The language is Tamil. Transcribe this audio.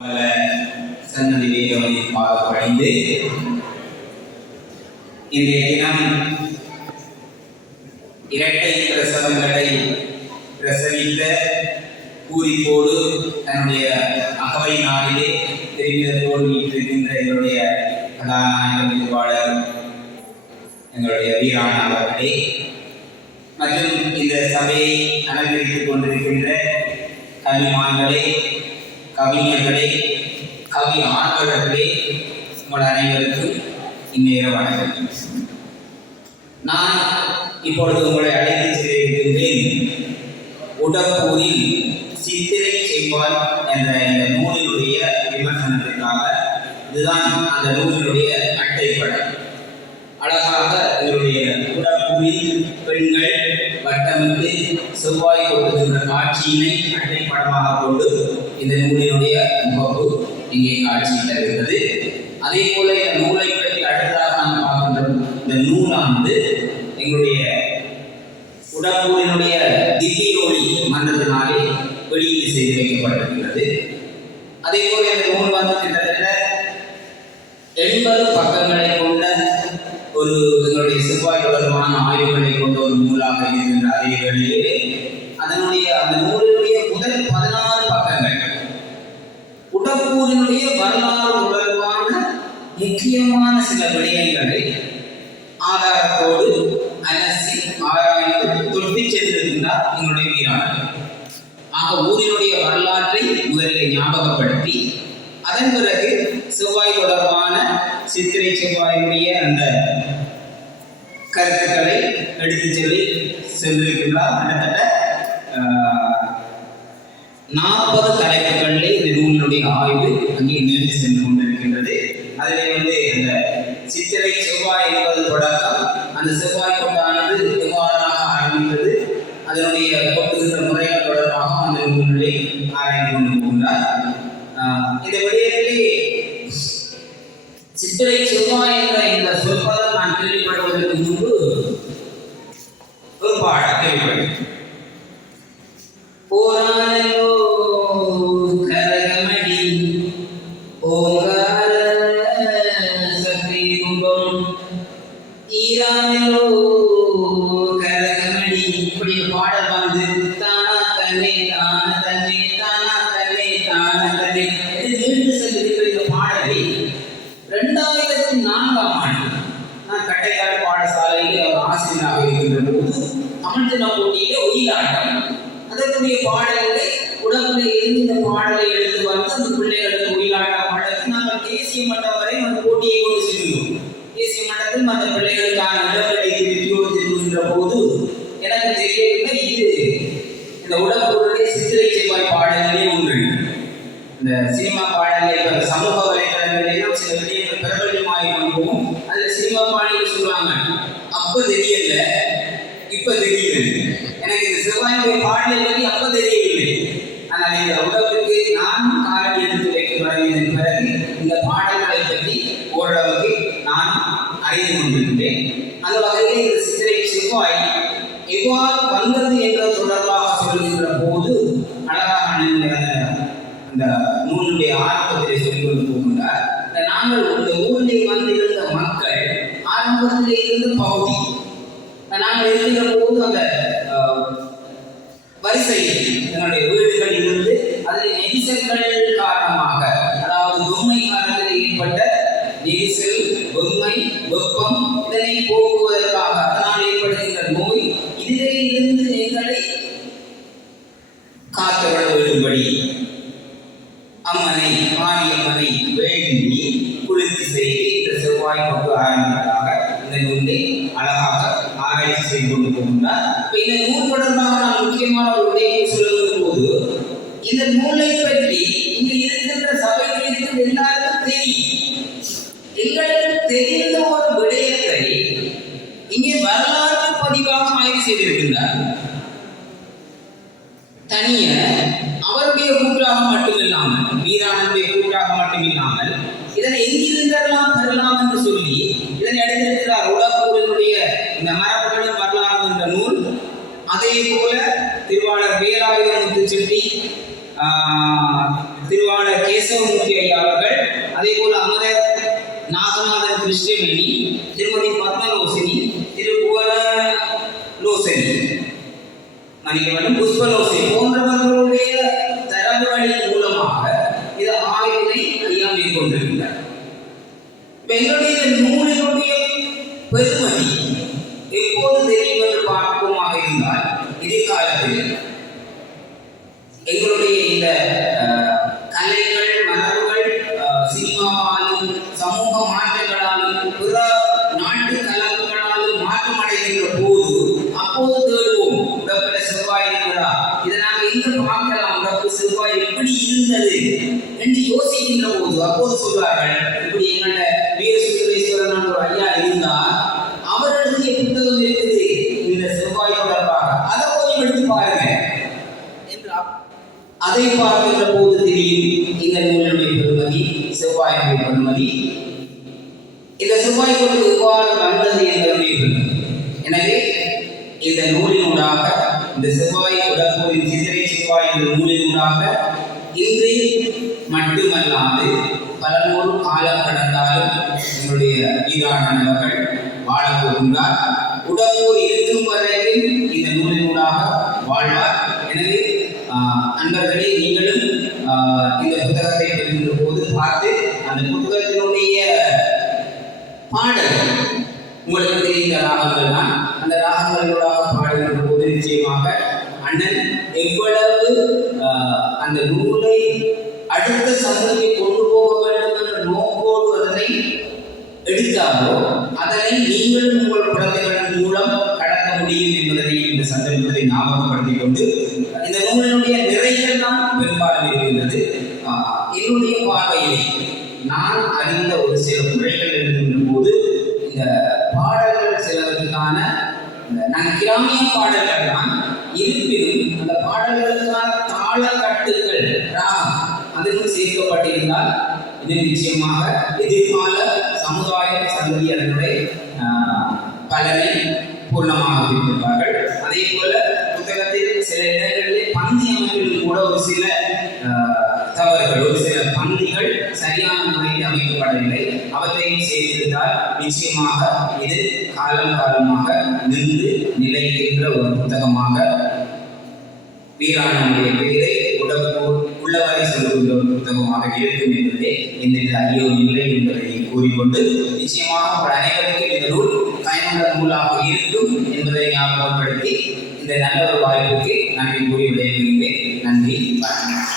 பல சன்னதியிலே அவனை பாதப்படைந்து இன்றைய தினம் இரட்டை பிரசவங்களை பிரசவித்த பூரிப்போடு தன்னுடைய அகவை நாளிலே தெரிந்ததோடு இருக்கின்ற என்னுடைய கதாநாயக நிர்வாளர் எங்களுடைய வீரான அவர்களே மற்றும் இந்த சபையை அலங்கரித்துக் கொண்டிருக்கின்ற கவிமான்களே கவிஞர்களே கவி ஆர்வலர்களே உங்கள் அனைவருக்கும் இந்நேர வணக்கம். நான் இப்பொழுது உங்களை அழைத்து சென்றிருக்கின்றேன் உடம்பூரில் சித்திரை செய்வார் என்ற இந்த நூலினுடைய விமர்சனத்திற்காக இதுதான் அந்த நூலினுடைய அட்டைப்படம். அழகாக இவருடைய உடம்பூரில் பெண்கள் வட்டமிட்டு செவ்வாய் கொட்டுகின்ற காட்சியினை அட்டைப்படமாக கொண்டு இந்த நூலினுடைய முகப்பு இங்கே காட்சியில் இருக்கிறது அதே போல இந்த நூலை பற்றி அடுத்ததாக நாம் பார்க்கின்றோம். இந்த நூலானது எங்களுடைய உடம்பூரினுடைய திவ்ய ஒளி மன்றத்தினாலே வெளியீடு செய்து வைக்கப்பட்டிருக்கிறது. அதே போல இந்த நூல் வந்து கிட்டத்தட்ட எண்பது பக்கங்களை கொண்ட ஒரு எங்களுடைய செவ்வாய் தொடர்பான ஆய்வுகளை கொண்ட ஒரு நூலாக இருக்கின்ற அதே வேளையிலே அதனுடைய அந்த நூல் உடற்பூரினுடைய வரலாறு தொடர்பான முக்கியமான சில விடயங்களை ஆதாரத்தோடு அலசி ஆராய்ந்து தொட்டி சென்றிருந்தார் எங்களுடைய வீராளர் ஆக ஊரினுடைய வரலாற்றை முதலில் ஞாபகப்படுத்தி அதன் பிறகு செவ்வாய் தொடர்பான சித்திரை செவ்வாயினுடைய அந்த கருத்துக்களை எடுத்துச் சொல்லி சென்றிருக்கின்றார். கிட்டத்தட்ட நாற்பது தலைப்புகள் இந்த ஆய்வு அங்கே நின்று சென்று கொண்டிருக்கின்றது. அதிலே வந்து இந்த சித்திரை செவ்வாய் என்பது தொடக்கம். அந்த செவ்வாய் கொண்டானது எவ்வாறாக ஆரம்பித்தது? அதனுடைய கொட்டுகின்ற முறைகள் தொடர்பாக அந்த நூல்களை ஆராய்ந்து கொண்டு போகின்றார். இந்த விடயத்திலே சித்திரை செவ்வாய் என்ற இந்த சொல்பதம் நான் கேள்விப்படுவதற்கு முன்பு ஒரு பாடம் கேள்விப்பட்டேன். போரானோ தான தன்னே நீண்டு செல்லுகின்ற இந்த பாடலை ரெண்டாயிரத்தி நான்காம் ஆண்டு நான் கட்டைக்காடு பாடசாலையில் அவர் ஆசிரியராக இருக்கின்ற போது தமிழ் தின போட்டியிலே ஒயிலாட்டம். அதற்குரிய பாடல்களை உடம்புல இருந்து இந்த பாடலை எடுத்து வந்து அந்த பிள்ளைகளுக்கு ஒயிலாட்டம் பாடலுக்கு நாங்கள் தேசிய மட்டம் வரை அந்த போட்டியை கொண்டு செல்கிறோம் தேசிய மட்டத்தில் மற்ற பிள்ளைகளுக்கு சினிமா பாடல்கள் இப்போ சமூக வலைதளங்களிலும் சில விடயங்கள் பிரபலமாகி கொண்டுவோம் அதுல சினிமா பாடல்கள் சொல்லுவாங்க அப்ப தெரியல இப்ப தெரியல எனக்கு இந்த சிவாயுடைய பாடலை பற்றி அப்ப தெரியவில்லை. ஆனால் இந்த உடம்புக்கு நான் காரணி எடுத்து வைக்க தொடங்கியதன் பிறகு இந்த பாடல்களை பற்றி ஓரளவுக்கு நான் அறிந்து கொண்டிருக்கிறேன் அந்த வகையில் இந்த சித்திரை செவ்வாய் எவ்வாறு வந்தது என்ற தொடர்பாக சொல்கின்ற போது அழகாக நின்ற இந்த நூலுடைய ஆரம்பத்திலே சொல்லிக் கொண்டு போகின்றார் நாங்கள் இந்த ஊரிலே வந்திருந்த மக்கள் ஆரம்பத்திலே இருந்து பகுதி. நாங்கள் இருக்கின்ற போது அந்த அம்மனை மாரியம்மனை வேண்டி குளிர்ச்சி செய்து இந்த செவ்வாய் கொண்டு ஆரம்பிப்பதாக இந்த நூலை அழகாக ஆராய்ச்சி செய்து கொண்டு போகின்றார் இந்த நூல் தொடர்பாக நான் முக்கியமான ஒரு விடயத்தை சொல்லுகிற போது இந்த நூலை பற்றி இங்க இருக்கின்ற சபையில் இருக்கிற எல்லாருக்கும் தெரியும் எங்களுக்கு தெரிந்த ஒரு விடயத்தை இங்கே வரலாற்று பதிவாக ஆய்வு செய்திருக்கின்றார் தனிய அவருடைய கூற்றாக மட்டுமில்லாமல் வீராணனுடைய மட்டுமில்லாமல் இதனை எங்கிருந்தெல்லாம் பெறலாம் என்று சொல்லி இதனை எடுத்திருக்கிறார் உலகூரனுடைய இந்த மரபுகளும் வரலாறு என்ற நூல். அதே போல திருவாளர் வேலாயுதமுத்து முத்துச்செட்டி ஆஹ், திருவாளர் கேசவமூர்த்தி ஐயா அவர்கள் அதே போல அமரர் நாகநாதன் கிருஷ்ணவேணி திருமதி பத்மலோசினி திரு புவன லோசனி புஷ்பலோசனி பெருமதி எப்போது தெரியும் என்று பார்ப்போமாக இருந்தால் எதிர்காலத்தில் எங்களுடைய இந்த கலைகள் மரபுகள் சினிமாவாலும் சமூக மாற்றங்களாலும் பிற நாட்டு கலப்புகளாலும் மாற்றம் அடைகின்ற போது அப்போது தேடுவோம். உடப்பில செவ்வாய் இருக்கிறா. இதை நாங்கள் எங்க பார்க்கலாம்? உடப்பு செவ்வாய் எப்படி இருந்தது? என்று யோசிக்கின்ற போது அப்போது சொல்வார்கள் இப்படி எங்கள்ட வீர சுற்று ஒரு ஐயா இருந்தார் அவர் எழுதிய புத்தகம் இருக்குது. இந்த செவ்வாய் தொடர்பாக. அதை கொஞ்சம் எடுத்து பாருங்க. என்று அதை பார்க்கின்ற போது தெரியும் இந்த நூலினுடைய பெருமதி செவ்வாயினுடைய பெருமதி. இந்த செவ்வாய் கொண்டு எவ்வாறு வந்தது பெருமதி. எனவே இந்த நூலினூடாக இந்த செவ்வாய் உடற்கூறின் சித்திரை செவ்வாய் என்ற நூலினூடாக இன்று மட்டுமல்லாது பல நூறு காலம் கடந்தாலும் எங்களுடைய ஈரான வாழப் வாழப்போகின்றார் உடம்பூர் இருக்கும் வரையில் இந்த நூலினூடாக வாழ்வார். எனவே ஆஹ், அன்பர்களே நீங்களும் இந்த புத்தகத்தை பெறுகின்ற போது பார்த்து அந்த புத்தகத்தினுடைய பாடல் உங்களுக்கு தெரிந்த ராகங்கள் தான். அந்த ராகங்களோடாக பாடுகின்ற போது நிச்சயமாக அண்ணன் எவ்வளவு அந்த நூலை அடுத்த சந்ததியை கொண்டு போக வேண்டும் என்ற நோக்கோடு அதனை எடுத்தாலோ அதனை நீங்களும் உங்கள் குழந்தைகளின் மூலம் கடக்க முடியும் என்பதை இந்த சந்தர்ப்பத்தை ஞாபகப்படுத்திக் கொண்டு இந்த நூலினுடைய நிறைகள் தான் பெரும்பாலும் இருக்கின்றது. என்னுடைய பார்வையிலே நான் அறிந்த ஒரு சில முறைகள் எழுதுகின்ற போது இந்த பாடல்கள் சிலவற்றுக்கான இந்த நான் கிராமிய பாடல்கள் தான். இருப்பினும் அந்த பாடல்களுக்கான தாளக்கட்டுகள் ராகம் அதிலும் சேர்க்கப்பட்டிருந்தால் இது நிச்சயமாக எதிர்கால சமுதாய சந்ததியினருடைய ஆஹ், பலனை பூர்ணமாக பெற்றிருப்பார்கள் அதே போல புத்தகத்தில் சில இடங்களிலே பந்தி கூட ஒரு சில ஆஹ், தவறுகள் ஒரு சில பந்திகள் சரியான முறையில் அமைக்கப்படவில்லை. அவற்றையும் செய்திருந்தால் நிச்சயமாக இது காலம் காலமாக நின்று நிலைக்கின்ற ஒரு புத்தகமாக வீராணனுடைய பெயரை உடம்பு உள்ளவரை சொல்லுகின்ற ஒரு புத்தகமாக இருக்கும் என்பதே எந்தவித ஐயம் இல்லை என்பதை கூறிக்கொண்டு நிச்சயமாக உங்கள் அனைவருக்கும் இந்த நூல் பயனுள்ள நூலாக இருக்கும் என்பதை ஞாபகப்படுத்தி இந்த நல்ல ஒரு வாய்ப்புக்கு நன்றி கூறி விடைபெறுகிறேன். நன்றி வணக்கம்.